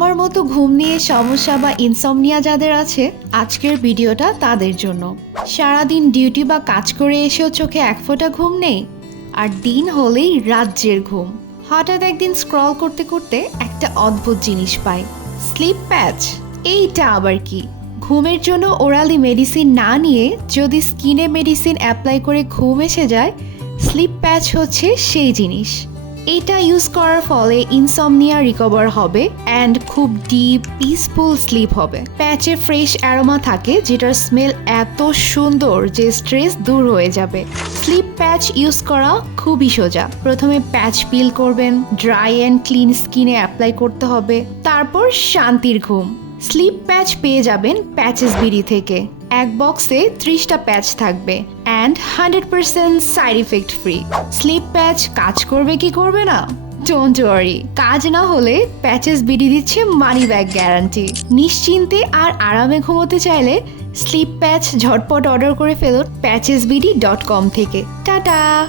আমার মতো ঘুম নিয়ে সমস্যা বা ইনসমনিয়া যাদের আছে, আজকের ভিডিওটা তাদের জন্য। সারাদিন ডিউটি বা কাজ করে এসেও চোখে এক ফোঁটা ঘুম নেই, আর দিন হলেই রাজ্যের ঘুম। হঠাৎ একদিন স্ক্রল করতে করতে একটা অদ্ভুত জিনিস পাই। স্লিপ প্যাচ এইটা আবার কি? ঘুমের জন্য ওরালি মেডিসিন না নিয়ে যদি স্কিনে মেডিসিন অ্যাপ্লাই করে ঘুম এসে যায় স্লিপ প্যাচ হচ্ছে সেই জিনিস। এটা ইউজ করার ফলে ইনসমনিয়া রিকভার হবে অ্যান্ড খুব ডিপ পিসফুল স্লিপ হবে। প্যাচে ফ্রেশ অ্যারোমা থাকে, যেটার স্মেল এত সুন্দর যে স্ট্রেস দূর হয়ে যাবে। স্লিপ প্যাচ ইউজ করা খুবই সোজা। প্রথমে প্যাচ পিল করবেন ড্রাই অ্যান্ড ক্লিন স্কিনে অ্যাপ্লাই করতে হবে, তারপর শান্তির ঘুম। স্লিপ প্যাচ পেয়ে যাবেন প্যাচেস বিডি থেকে। এক বক্সে ত্রিশটা প্যাচ থাকবে and hundred percent side effect free sleep patch কাজ করবে কি করবে না? ডোন্ট ওয়ারি কাজ না হলে প্যাচেস বিডি দিচ্ছে মানি ব্যাক গ্যারান্টি নিশ্চিন্তে আর আরামে ঘুমোতে চাইলে স্লিপ প্যাচ ঝটপট অর্ডার করে ফেলুন প্যাচেস বিডি ডট কম থেকে। টাটা!